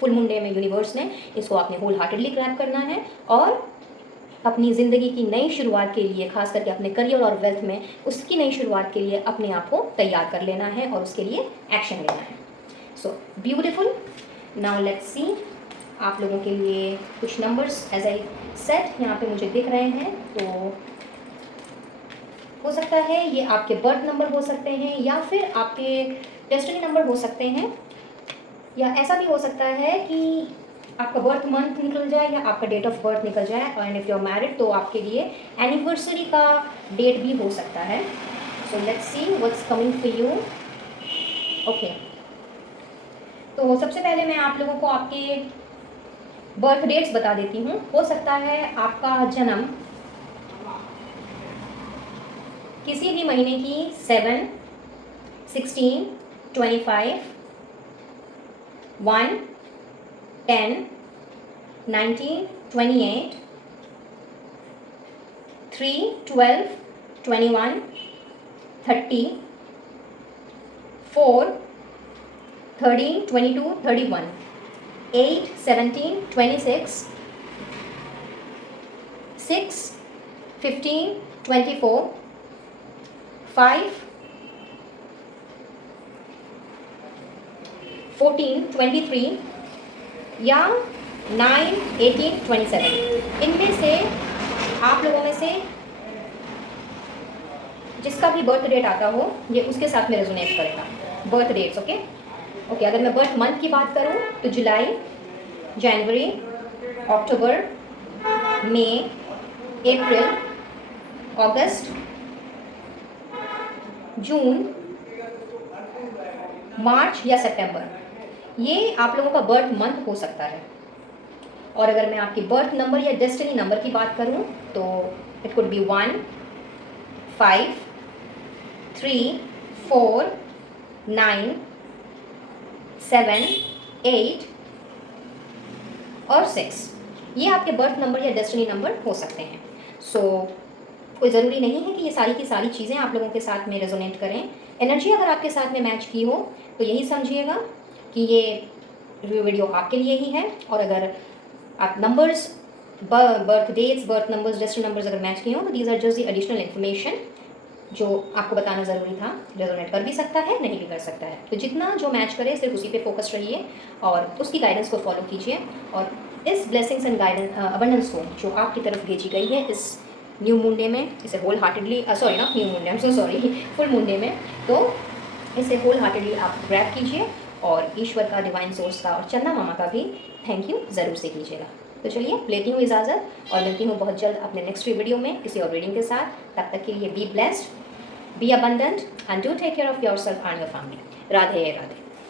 फुल मून डे में यूनिवर्स ने, इसको आपने होल हार्टेडली ग्रैब करना है और अपनी ज़िंदगी की नई शुरुआत के लिए, खास करके अपने करियर और वेल्थ में उसकी नई शुरुआत के लिए अपने आप को तैयार कर लेना है और उसके लिए एक्शन लेना है। So beautiful. Now let's see, आप लोगों के लिए कुछ नंबर्स एज आई सेट यहाँ पे मुझे दिख रहे हैं। तो हो सकता है ये आपके बर्थ नंबर हो सकते हैं या फिर आपके डेस्टिनी नंबर हो सकते हैं, या ऐसा भी हो सकता है कि आपका बर्थ मंथ निकल जाए या आपका डेट ऑफ बर्थ निकल जाए। और इफ़ यू आर मैरिड तो आपके लिए एनिवर्सरी का डेट भी हो सकता है। So let's see what's coming for you. Okay, तो सबसे पहले मैं आप लोगों को आपके बर्थ डेट्स बता देती हूँ। हो सकता है आपका जन्म किसी भी महीने की 7, 16, 25, 1, 10, 19, 28, 3, 12, 21, 30, 4, 13, 22, 31, 8, 17, 26, 6, 15, 24, 5, 14, 23 या 9, 18, 27। इनमें से आप लोगों में से जिसका भी बर्थ डेट आता हो ये उसके साथ में रेजोनेट करेगा। Birth dates, okay. अगर मैं बर्थ मंथ की बात करूं तो जुलाई, जनवरी, अक्टूबर, मई, अप्रैल, अगस्त, जून, मार्च या सितंबर, ये आप लोगों का बर्थ मंथ हो सकता है। और अगर मैं आपकी बर्थ नंबर या डेस्टिनी नंबर की बात करूं तो इट कुड बी 1, 5, 3, 4, 9, 7, 8 और 6, ये आपके बर्थ नंबर या डेस्टिनी नंबर हो सकते हैं। सो कोई ज़रूरी नहीं है कि ये सारी की सारी चीज़ें आप लोगों के साथ में रेजोनेट करें। एनर्जी अगर आपके साथ में मैच की हो तो यही समझिएगा कि ये वीडियो आपके लिए ही है। और अगर आप numbers, birth dates, birth numbers, destiny numbers अगर मैच किए हो तो these are just the additional information जो आपको बताना ज़रूरी था। रेजोनेट कर भी सकता है, नहीं भी कर सकता है। तो जितना जो मैच करे सिर्फ उसी पे फोकस रहिए और उसकी गाइडेंस को फॉलो कीजिए। और इस ब्लेसिंग्स एंड गाइडेंस अबंडेंस को जो आपकी तरफ भेजी गई है इस न्यू मून डे में, इसे wholeheartedly, sorry not new moon day, I am so sorry, full moon day में, तो इसे होल हार्टेडली आप ग्रैब कीजिए और ईश्वर का, डिवाइन सोर्स का और चंदा मामा का भी थैंक यू ज़रूर से कीजिएगा। तो चलिए लेती हूँ इजाज़त और मिलती हूँ बहुत जल्द अपने नेक्स्ट वीडियो में किसी और रीडिंग के साथ। तब तक के लिए be blessed, be abundant and do take care of yourself and your family. Radhe Radhe.